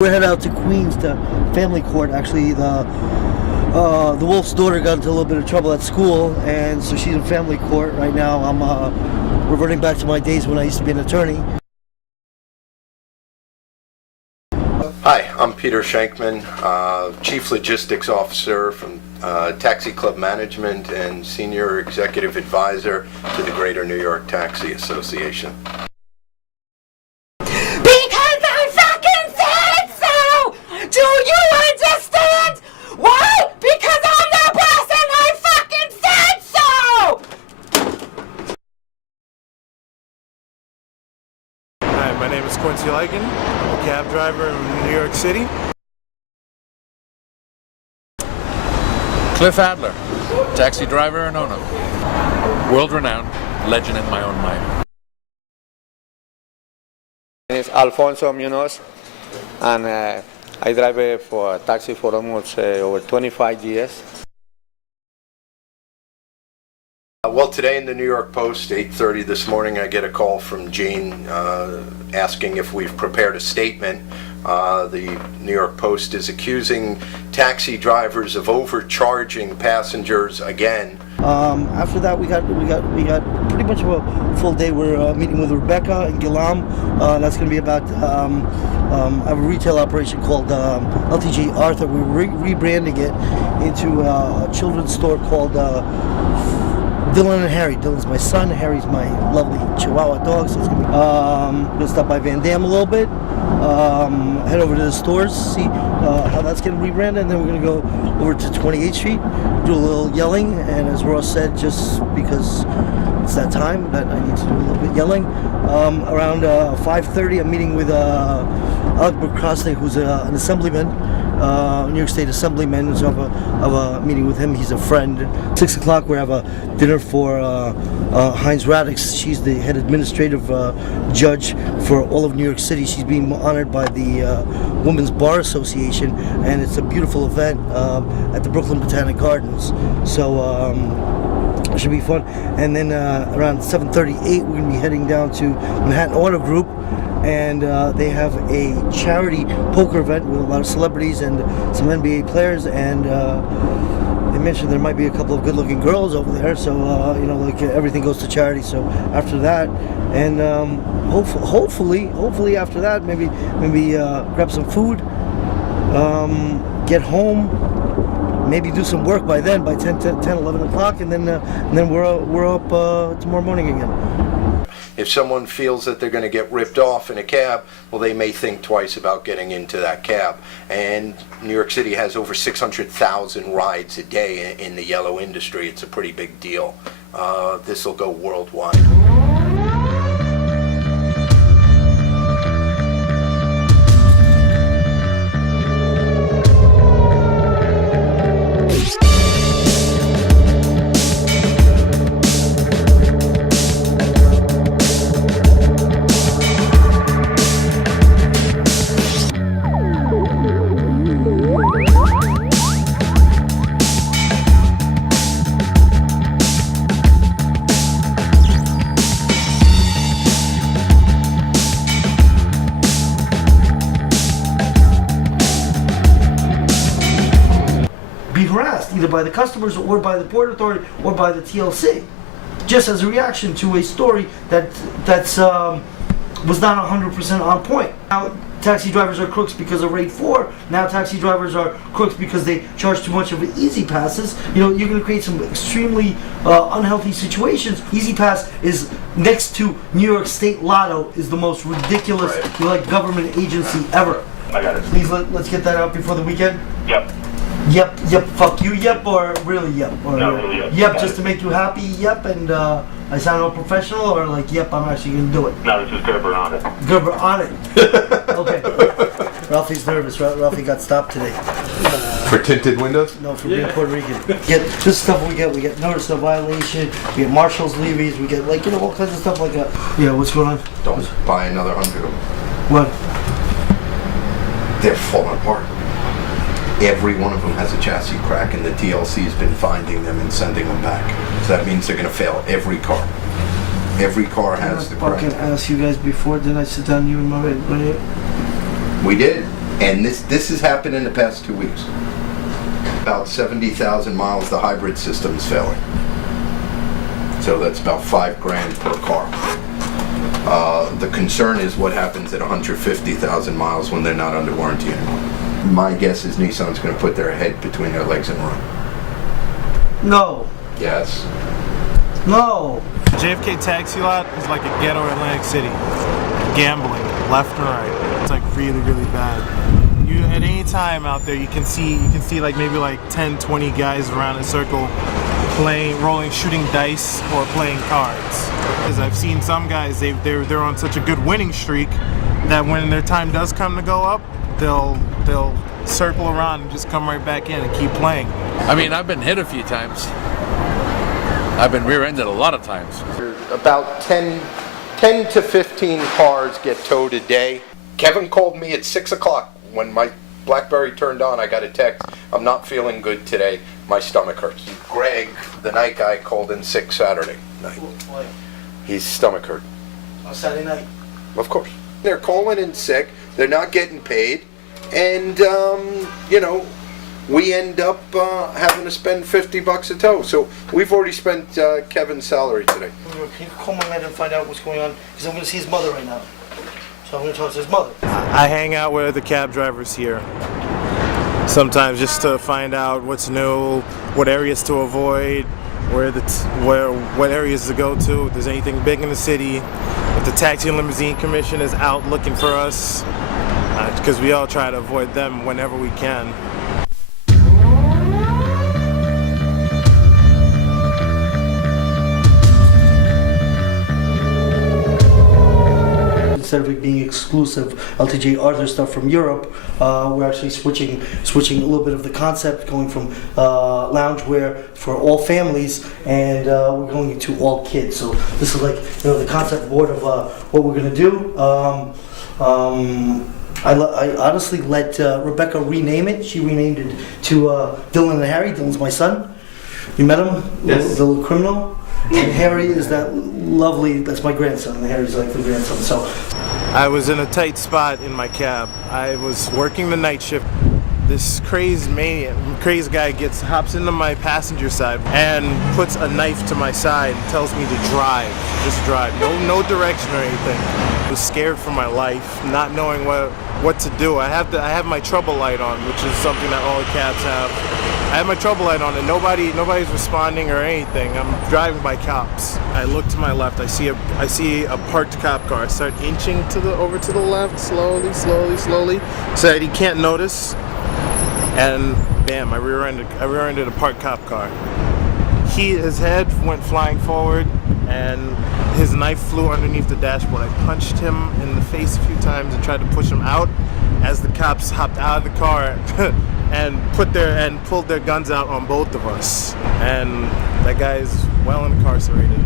We're headed out to Queens to family court. Actually, the Wolf's daughter got into a little bit of trouble at school, and so she's in family court right now. I'm reverting back to my days when I used to be an attorney. Hi, I'm Peter Shankman, Chief Logistics Officer from Taxi Club Management and Senior Executive Advisor to the Greater New York Taxi Association. Because I fucking said so! Do you understand? Why? Because I'm the boss and I fucking said so! Hi, my name is Quincy Lycan. I'm a cab driver in New York City. Cliff Adler, taxi driver and owner. World-renowned, legend in my own mind. My name is Alfonso Munoz, and I drive for a taxi for almost over 25 years. Well, today in the New York Post, 8:30 this morning, I get a call from Jane asking if we've prepared a statement. The New York Post is accusing taxi drivers of overcharging passengers again. After that, we got pretty much a full day. We're meeting with Rebecca and Gilam. That's going to be about. I have a retail operation called LTG Arthur. We're rebranding it into a children's store called Dylan and Harry. Dylan's my son. Harry's my lovely Chihuahua dog. So it's gonna stop by Van Dam a little bit. Head over to the stores, see how that's getting rebranded, and then we're gonna go over to 28th Street, do a little yelling. And as Ross said, just because it's that time that I need to do a little bit yelling. Around 5:30, I'm meeting with Alec Burkosnik, who's an assemblyman. New York State Assemblyman, so I have a meeting with him. He's a friend. 6 o'clock, we have a dinner for Heinz Radix. She's the head administrative judge for all of New York City. She's being honored by the Women's Bar Association, and it's a beautiful event at the Brooklyn Botanic Gardens. So it should be fun. And then around 7:38, we're going to be heading down to Manhattan Auto Group. And they have a charity poker event with a lot of celebrities and some NBA players, and they mentioned there might be a couple of good-looking girls over there, so you know, like everything goes to charity. So after that, and hopefully after that, maybe grab some food, get home, maybe do some work by then, by 10, 11 o'clock, and then we're up tomorrow morning again. If someone feels that they're going to get ripped off in a cab, well, they may think twice about getting into that cab. And New York City has over 600,000 rides a day in the yellow industry. It's a pretty big deal. This will go worldwide. Harassed either by the customers or by the Port Authority or by the TLC, just as a reaction to a story that's was not 100% on point. Now taxi drivers are crooks because of rate 4. Now taxi drivers are crooks because they charge too much of easy passes. You know, you're going to create some extremely unhealthy situations. Easy Pass is next to New York State Lotto is the most ridiculous government agency ever. I got it. Please let's get that out before the weekend. Yep. Yep, fuck you, yep, or really yep? Or No, really yep. Yep, just to make you happy, yep, and I sound all professional, or like, yep, I'm actually gonna do it. No, this is Gerber on it. Gerber on it. Okay. Ralphie's nervous. Ralphie got stopped today. For tinted windows? No, for being Puerto Rican. Get this stuff we get notice of violation, we get marshals levies, we get like, you know, all kinds of stuff like that. Yeah, what's going on? Don't buy another 100 of them. What? They're falling apart. Every one of them has a chassis crack, and the TLC has been finding them and sending them back. So that means they're going to fail every car. Every car has the crack. I fucking asked you guys before, didn't I sit down you and my right? We did. And this has happened in the past 2 weeks. About 70,000 miles, the hybrid system is failing. So that's about $5,000 per car. The concern is what happens at 150,000 miles when they're not under warranty anymore. My guess is Nissan's going to put their head between their legs and run. No. Yes. No. JFK taxi lot is like a ghetto Atlantic City. Gambling, left and right. It's like really, really bad. You at any time out there, you can see like maybe like 10, 20 guys around in a circle playing, rolling, shooting dice or playing cards. Because I've seen some guys, they're on such a good winning streak that when their time does come to go up, they'll circle around and just come right back in and keep playing. I mean, I've been hit a few times. I've been rear-ended a lot of times. About 10 to 15 cars get towed a day. Kevin called me at 6 o'clock. When my BlackBerry turned on, I got a text. I'm not feeling good today. My stomach hurts. Greg, the night guy, called in sick Saturday night. Why? His stomach hurt. On Saturday night. Of course. They're calling in sick. They're not getting paid. And, we end up having to spend $50 a tow. So we've already spent Kevin's salary today. Can you call my man and find out what's going on? Because I'm going to see his mother right now. So I'm going to talk to his mother. I hang out with the cab drivers here sometimes just to find out what's new, what areas to avoid, what areas to go to, if there's anything big in the city, if the Taxi and Limousine Commission is out looking for us, because we all try to avoid them whenever we can. Instead of it being exclusive LTJ Arthur stuff from Europe, we're actually switching a little bit of the concept, going from loungewear for all families, and we're going into all kids. So this is like the concept board of what we're gonna do. I honestly let Rebecca rename it. She renamed it to Dylan and Harry. Dylan's my son. You met him? Yes. The little criminal. And Harry is that lovely, that's my grandson, and Harry's like the grandson. So I was in a tight spot in my cab. I was working the night shift. This crazy guy hops into my passenger side and puts a knife to my side and tells me to drive, just drive, no direction or anything. I was scared for my life, not knowing what to do. I have my trouble light on, which is something that all the cabs have. I have my trouble light on and nobody's responding or anything. I'm driving by cops. I look to my left. I see a parked cop car. I start inching over to the left, slowly, so that he can't notice. And bam! I rear-ended a parked cop car. His head went flying forward, and his knife flew underneath the dashboard. I punched him in the face a few times and tried to push him out as the cops hopped out of the car and pulled their guns out on both of us. And that guy is well incarcerated.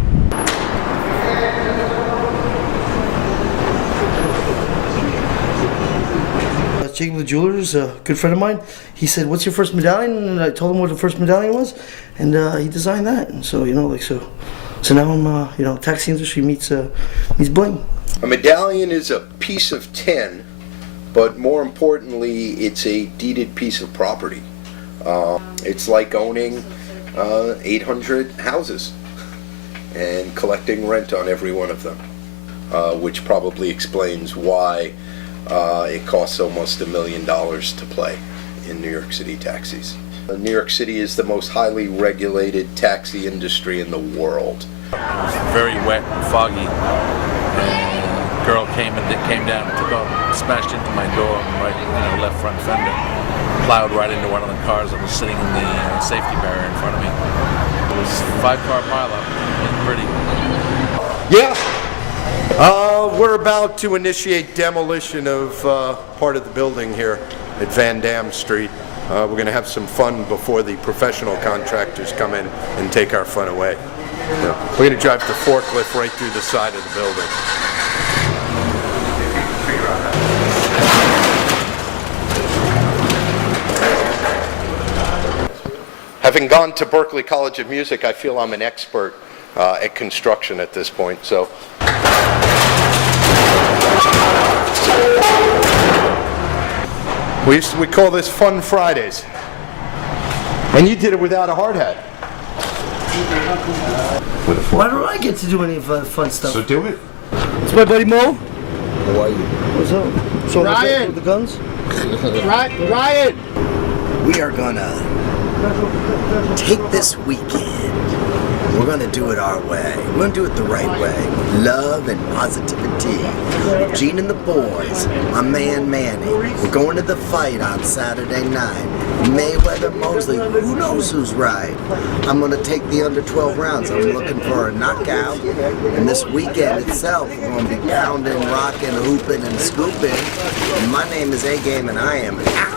Jacob the jeweler is a good friend of mine. He said, "What's your first medallion?" And I told him what the first medallion was, and he designed that. And so so now I'm taxi industry meets bling. A medallion is a piece of tin, but more importantly, it's a deeded piece of property. It's like owning 800 houses and collecting rent on every one of them, which probably explains why it costs almost $1 million to play in New York City taxis. New York City is the most highly regulated taxi industry in the world. It was very wet and foggy. And a girl came down, smashed into my door, right, left front fender, plowed right into one of the cars that was sitting in the safety barrier in front of me. It was a 5-car pileup. It was pretty. Yeah. We're about to initiate demolition of part of the building here at Van Dam Street. We're going to have some fun before the professional contractors come in and take our fun away. We're going to drive the forklift right through the side of the building. Having gone to Berklee College of Music, I feel I'm an expert at construction at this point. So. We call this Fun Fridays. And you did it without a hard hat. With a fork. Why don't I get to do any fun stuff? So do it. It's my buddy Mo. How are you? What's up? So Ryan! with the guns? Ryan! We are gonna take this weekend. We're gonna do it our way. We're gonna do it the right way. Love and positivity. Gene and the boys. My man Manny. We're going to the fight on Saturday night. Mayweather Mosley. Who knows who's right? I'm gonna take the under 12 rounds. I'm looking for a knockout. And this weekend itself, we're gonna be pounding, rocking, hooping, and scooping. And my name is A-Game, and I am out.